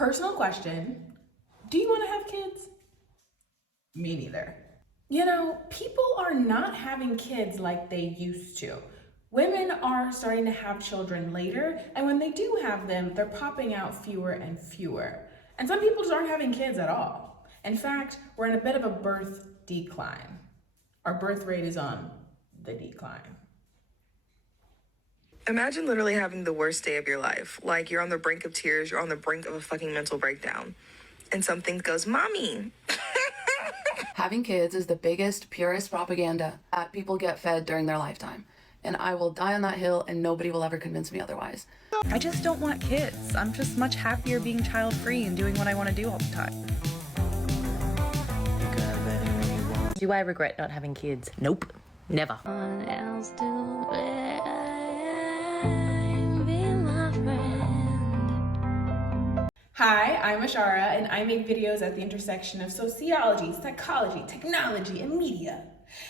Personal question, do you want to have kids? Me neither. You know, people are not having kids like they used to. Women are starting to have children later, and when they do have them, they're popping out fewer and fewer. And some people just aren't having kids at all. In fact, we're in a bit of a birth decline. Our birth rate is on the decline. Imagine literally having the worst day of your life. Like, you're on the brink of tears, you're on the brink of a fucking mental breakdown. And something goes, "Mommy." Having kids is the biggest, purest propaganda that people get fed during their lifetime. And I will die on that hill and nobody will ever convince me otherwise. I just don't want kids. I'm just much happier being child-free and doing what I want to do all the time. Do I regret not having kids? Nope. Never. Hi, I'm Ashara, and I make videos at the intersection of sociology, psychology, technology, and media.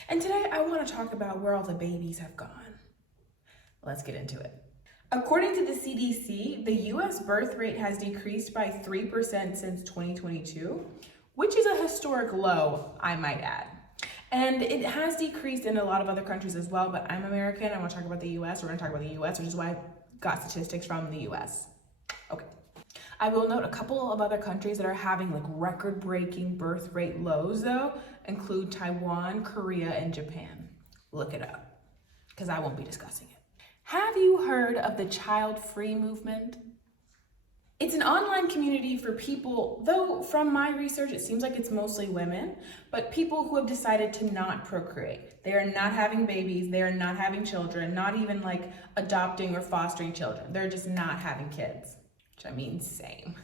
And today I want to talk about where all the babies have gone. Let's get into it. According to the CDC, the US birth rate has decreased by 3% since 2022, which is a historic low, I might add. And it has decreased in a lot of other countries as well, but I'm American, I want to talk about the US, we're going to talk about the US, which is why I got statistics from the US. Okay. I will note a couple of other countries that are having like record-breaking birth rate lows though, include Taiwan, Korea, and Japan. Look it up, because I won't be discussing it. Have you heard of the Childfree movement? It's an online community for people, though from my research, it seems like it's mostly women, but people who have decided to not procreate. They are not having babies, they are not having children, not even like adopting or fostering children. They're just not having kids. I mean, same.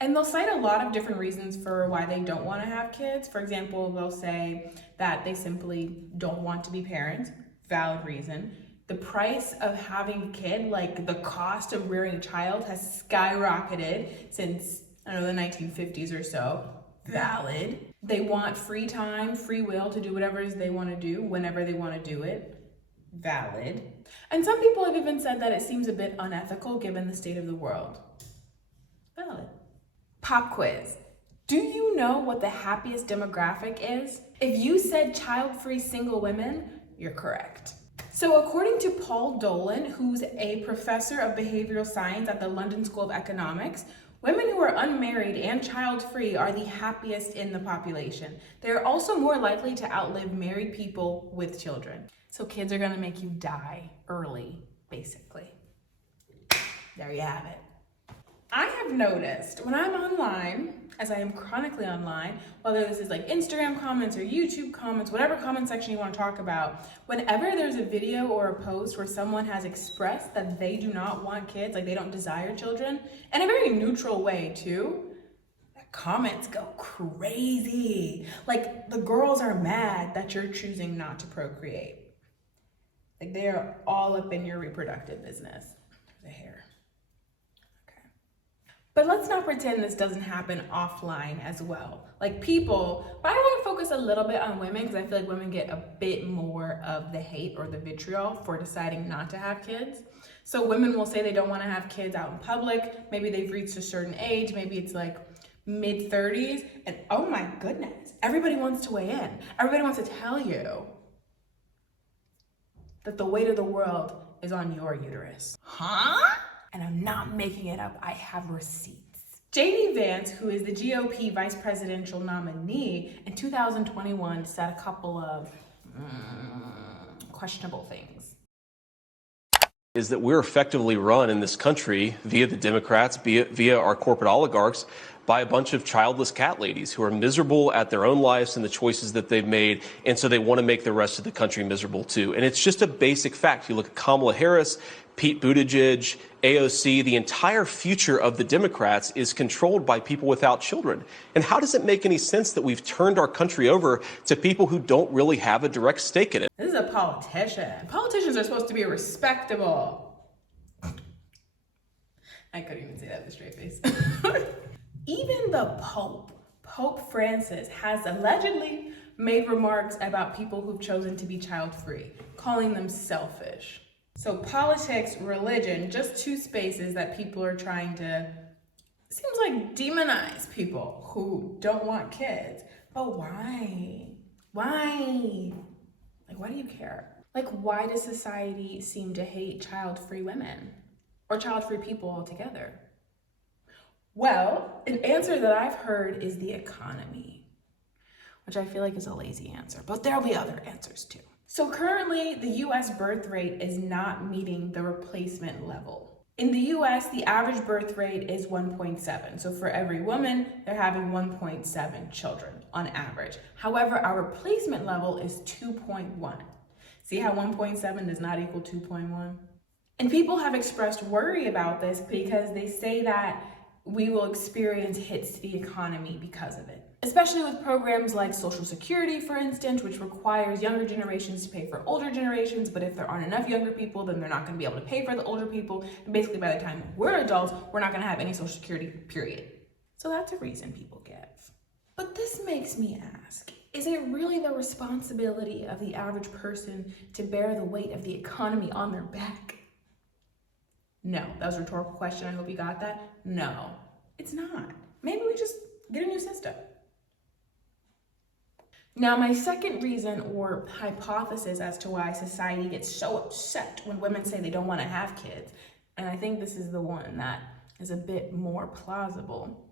And they'll cite a lot of different reasons for why they don't want to have kids. For example, they'll say that they simply don't want to be parents, valid reason. The price of having a kid, like the cost of rearing a child, has skyrocketed since, I don't know, the 1950s or so, valid. They want free time, free will to do whatever it is they want to do, whenever they want to do it, valid. And some people have even said that it seems a bit unethical given the state of the world. Valid. Pop quiz. Do you know what the happiest demographic is? If you said child-free single women, you're correct. So according to Paul Dolan, who's a professor of behavioral science at the London School of Economics, women who are unmarried and child-free are the happiest in the population. They're also more likely to outlive married people with children. So kids are gonna make you die early, basically. There you have it. I have noticed when I'm online, as I am chronically online, whether this is like Instagram comments or YouTube comments, whatever comment section you want to talk about, whenever there's a video or a post where someone has expressed that they do not want kids, like they don't desire children, in a very neutral way too, the comments go crazy. Like the girls are mad that you're choosing not to procreate. Like they are all up in your reproductive business. The hair. Okay. But let's not pretend this doesn't happen offline as well. Like people, but I want to focus a little bit on women because I feel like women get a bit more of the hate or the vitriol for deciding not to have kids. So women will say they don't want to have kids out in public. Maybe they've reached a certain age. Maybe it's like mid-30s. And oh my goodness, everybody wants to weigh in. Everybody wants to tell you that the weight of the world is on your uterus. Huh? And I'm not making it up, I have receipts. J.D. Vance, who is the GOP vice presidential nominee, in 2021 said a couple of questionable things. Is that we're effectively run in this country via the Democrats, via our corporate oligarchs, by a bunch of childless cat ladies who are miserable at their own lives and the choices that they've made, and so they want to make the rest of the country miserable too. And it's just a basic fact. You look at Kamala Harris, Pete Buttigieg, AOC, the entire future of the Democrats is controlled by people without children. And how does it make any sense that we've turned our country over to people who don't really have a direct stake in it? This is a politician. Politicians are supposed to be respectable. I couldn't even say that with a straight face. Even the Pope Francis, has allegedly made remarks about people who've chosen to be child-free, calling them selfish. So politics, religion, just two spaces that people are trying to like demonize people who don't want kids. But why? Why? Like, why do you care? Like, why does society seem to hate child-free women or child-free people altogether? Well, an answer that I've heard is the economy, which I feel like is a lazy answer, but there'll be other answers too. So currently, the US birth rate is not meeting the replacement level. In the US, the average birth rate is 1.7. So for every woman, they're having 1.7 children on average. However, our replacement level is 2.1. See how 1.7 does not equal 2.1? And people have expressed worry about this because they say that we will experience hits to the economy because of it. Especially with programs like Social Security, for instance, which requires younger generations to pay for older generations, but if there aren't enough younger people, then they're not gonna be able to pay for the older people. And basically by the time we're adults, we're not gonna have any Social Security, period. So that's a reason people give. But this makes me ask, is it really the responsibility of the average person to bear the weight of the economy on their back? No, that was a rhetorical question. I hope you got that. No, it's not. Maybe we just get a new system. Now, my second reason or hypothesis as to why society gets so upset when women say they don't want to have kids, and I think this is the one that is a bit more plausible,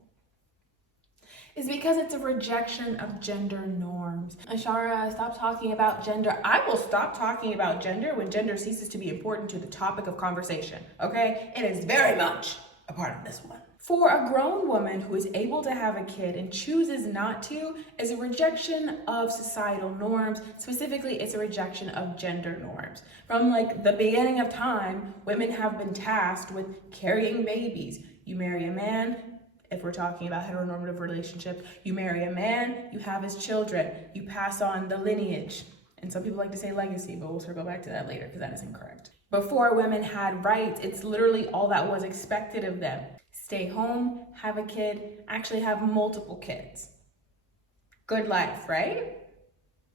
is because it's a rejection of gender norms. Ashara, stop talking about gender. I will stop talking about gender when gender ceases to be important to the topic of conversation, okay? It is very much a part of this one. For a grown woman who is able to have a kid and chooses not to is a rejection of societal norms. Specifically, it's a rejection of gender norms. From like the beginning of time, women have been tasked with carrying babies. You marry a man, if we're talking about heteronormative relationships, you marry a man, you have his children, you pass on the lineage. And some people like to say legacy, but we'll circle back to that later because that is incorrect. Before women had rights, it's literally all that was expected of them. Stay home, have a kid, actually have multiple kids. Good life, right?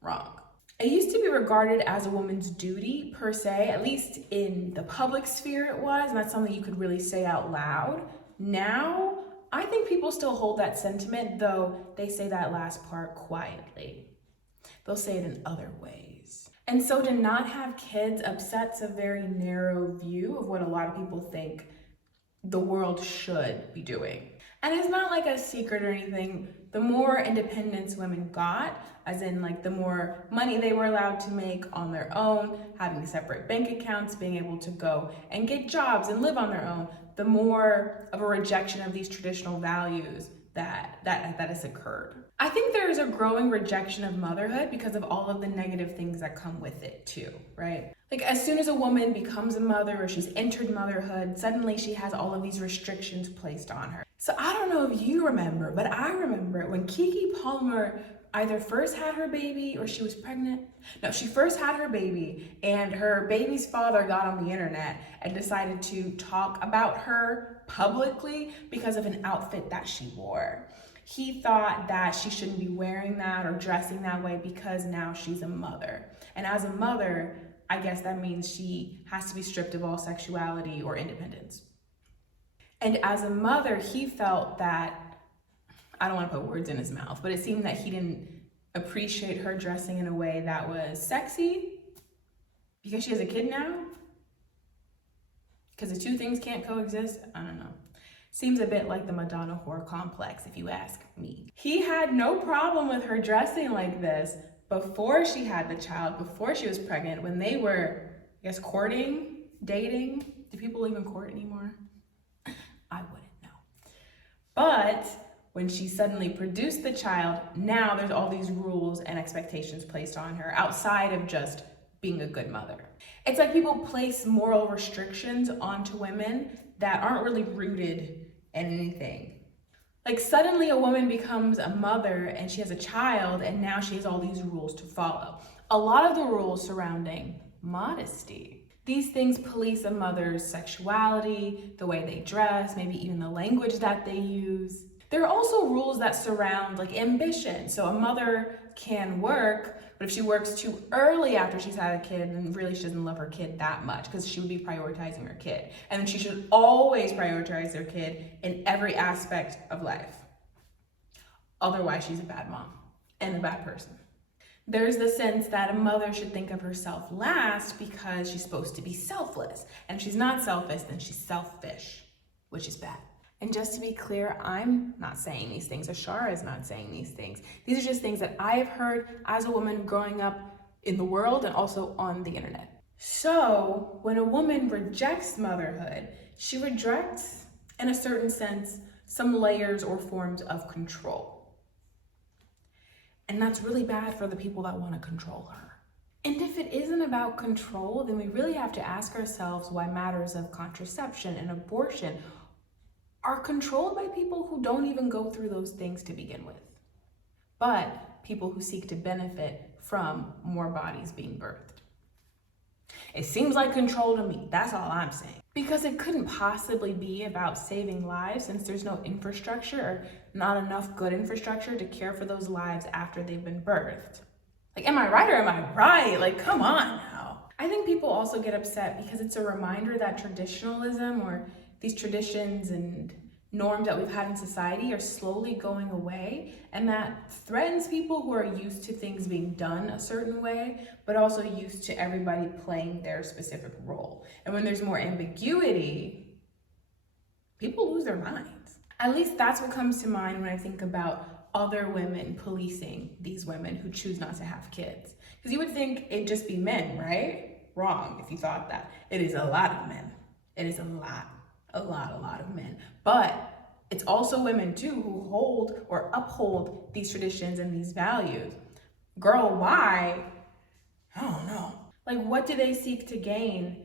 Wrong. It used to be regarded as a woman's duty per se, at least in the public sphere it was, and that's something you could really say out loud. Now, I think people still hold that sentiment, though they say that last part quietly. They'll say it in other ways. And so to not have kids upsets a very narrow view of what a lot of people think the world should be doing. And it's not like a secret or anything. The more independence women got, as in like the more money they were allowed to make on their own, having separate bank accounts, being able to go and get jobs and live on their own, the more of a rejection of these traditional values that has occurred. I think there is a growing rejection of motherhood because of all of the negative things that come with it too, right? Like as soon as a woman becomes a mother or she's entered motherhood, suddenly she has all of these restrictions placed on her. So I don't know if you remember, but I remember when Keke Palmer either first had her baby or she was pregnant. No, she first had her baby and her baby's father got on the internet and decided to talk about her publicly because of an outfit that she wore. He thought that she shouldn't be wearing that or dressing that way because now she's a mother. And as a mother, I guess that means she has to be stripped of all sexuality or independence. And as a mother, he felt that, I don't want to put words in his mouth, but it seemed that he didn't appreciate her dressing in a way that was sexy because she has a kid now. Because the two things can't coexist. I don't know. Seems a bit like the Madonna whore complex, if you ask me. He had no problem with her dressing like this before she had the child, before she was pregnant, when they were, I guess, courting, dating. Do people even court anymore? I wouldn't know. But when she suddenly produced the child, now there's all these rules and expectations placed on her outside of just being a good mother. It's like people place moral restrictions onto women that aren't really rooted in anything. Like suddenly a woman becomes a mother and she has a child and now she has all these rules to follow. A lot of the rules surrounding modesty. These things police a mother's sexuality, the way they dress, maybe even the language that they use. There are also rules that surround like ambition. So a mother can work, but if she works too early after she's had a kid, then really she doesn't love her kid that much because she would be prioritizing her kid. And then she should always prioritize her kid in every aspect of life. Otherwise, she's a bad mom and a bad person. There's the sense that a mother should think of herself last because she's supposed to be selfless. And if she's not selfish, then she's selfish, which is bad. And just to be clear, I'm not saying these things. Ashara is not saying these things. These are just things that I have heard as a woman growing up in the world and also on the internet. So when a woman rejects motherhood, she rejects, in a certain sense, some layers or forms of control. And that's really bad for the people that want to control her. And if it isn't about control, then we really have to ask ourselves why matters of contraception and abortion are controlled by people who don't even go through those things to begin with, but people who seek to benefit from more bodies being birthed. It seems like control to me, that's all I'm saying. Because it couldn't possibly be about saving lives since there's no infrastructure or not enough good infrastructure to care for those lives after they've been birthed. Like, am I right or am I right? Like, come on now. I think people also get upset because it's a reminder that traditionalism or these traditions and norms that we've had in society are slowly going away, and that threatens people who are used to things being done a certain way, but also used to everybody playing their specific role. And when there's more ambiguity, people lose their minds. At least that's what comes to mind when I think about other women policing these women who choose not to have kids. Because you would think it'd just be men, right? Wrong if you thought that. It is a lot of men. It is a lot of men. But it's also women too who hold or uphold these traditions and these values. Girl, why? I don't know. Like, what do they seek to gain?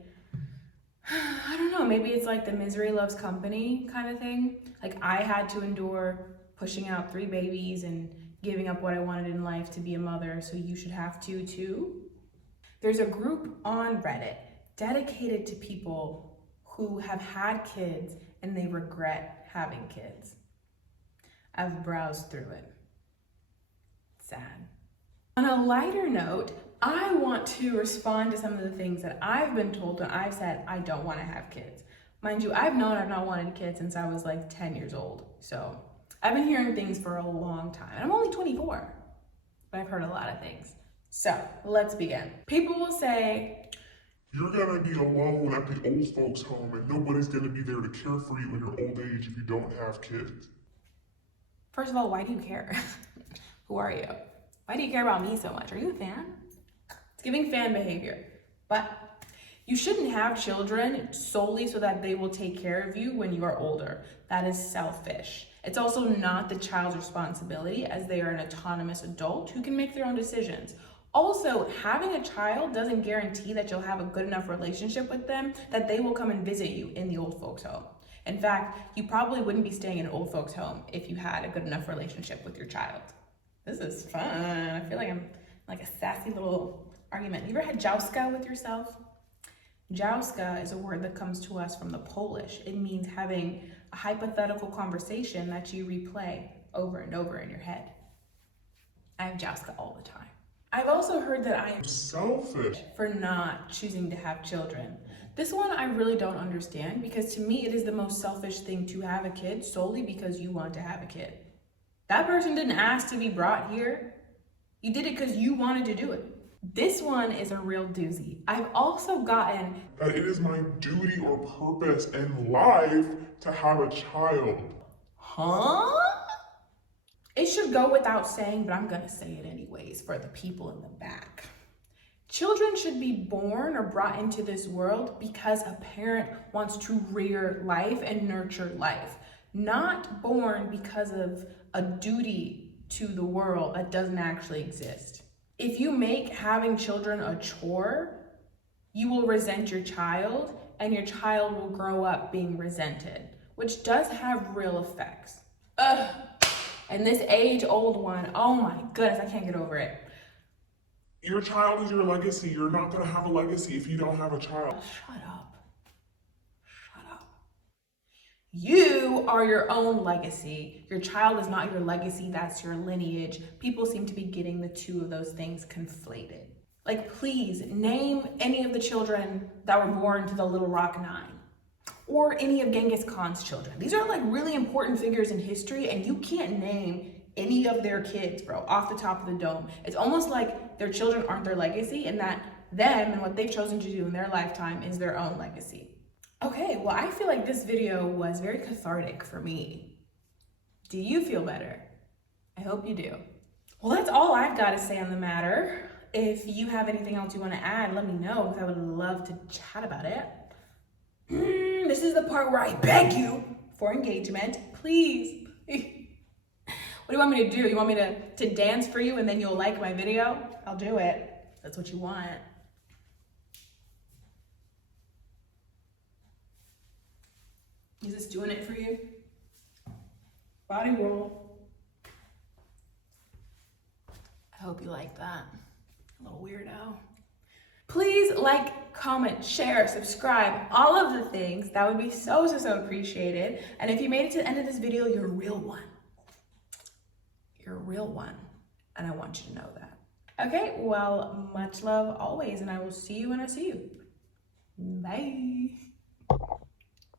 I don't know, maybe it's like the misery loves company kind of thing. Like, I had to endure pushing out 3 babies and giving up what I wanted in life to be a mother, so you should have to too. There's a group on Reddit dedicated to people who have had kids and they regret having kids. I've browsed through it. Sad. On a lighter note, I want to respond to some of the things that I've been told when I've said I don't want to have kids. Mind you, I've known I've not wanted kids since I was like 10 years old. So I've been hearing things for a long time. And I'm only 24, but I've heard a lot of things. So let's begin. People will say, you're gonna be alone at the old folks' home and nobody's gonna be there to care for you in your old age if you don't have kids. first of all, why do you care? Who are you? Why do you care about me so much? Are you a fan? It's giving fan behavior. But you shouldn't have children solely so that they will take care of you when you are older. That is selfish. It's also not the child's responsibility, as they are an autonomous adult who can make their own decisions. Also, having a child doesn't guarantee that you'll have a good enough relationship with them that they will come and visit you in the old folks' home. In fact, you probably wouldn't be staying in an old folks' home if you had a good enough relationship with your child. This is fun. I feel like I'm like a sassy little argument. You ever had jouska with yourself? Jouska is a word that comes to us from the Polish. It means having a hypothetical conversation that you replay over and over in your head. I have jouska all the time. I've also heard that I am selfish for not choosing to have children. This one I really don't understand, because to me it is the most selfish thing to have a kid solely because you want to have a kid. That person didn't ask to be brought here. You did it because you wanted to do it. This one is a real doozy. I've also gotten that it is my duty or purpose in life to have a child. Huh? It should go without saying, but I'm gonna say it anyways for the people in the back. Children should be born or brought into this world because a parent wants to rear life and nurture life, not born because of a duty to the world that doesn't actually exist. If you make having children a chore, you will resent your child, and your child will grow up being resented, which does have real effects. Ugh. And this age-old one, oh my goodness, I can't get over it. Your child is your legacy. You're not gonna have a legacy if you don't have a child. Shut up. Shut up. You are your own legacy. Your child is not your legacy, that's your lineage. People seem to be getting the two of those things conflated. Like, please name any of the children that were born to the Little Rock Nine or any of Genghis Khan's children. These are like really important figures in history, and you can't name any of their kids, bro, off the top of the dome. It's almost like their children aren't their legacy, and that them and what they've chosen to do in their lifetime is their own legacy. Okay, well, I feel like this video was very cathartic for me. Do you feel better? I hope you do. Well, that's all I've got to say on the matter. If you have anything else you want to add, let me know, because I would love to chat about it. This is the part where I beg you for engagement. Please. What do you want me to do? You want me to dance for you and then you'll like my video? I'll do it. That's what you want. Is this doing it for you? Body roll. I hope you like that. Little weirdo. Please like, comment, share, subscribe, all of the things. That would be so appreciated. And if you made it to the end of this video, you're a real one. You're a real one. And I want you to know that. Okay, well, much love always, and I will see you when I see you. Bye.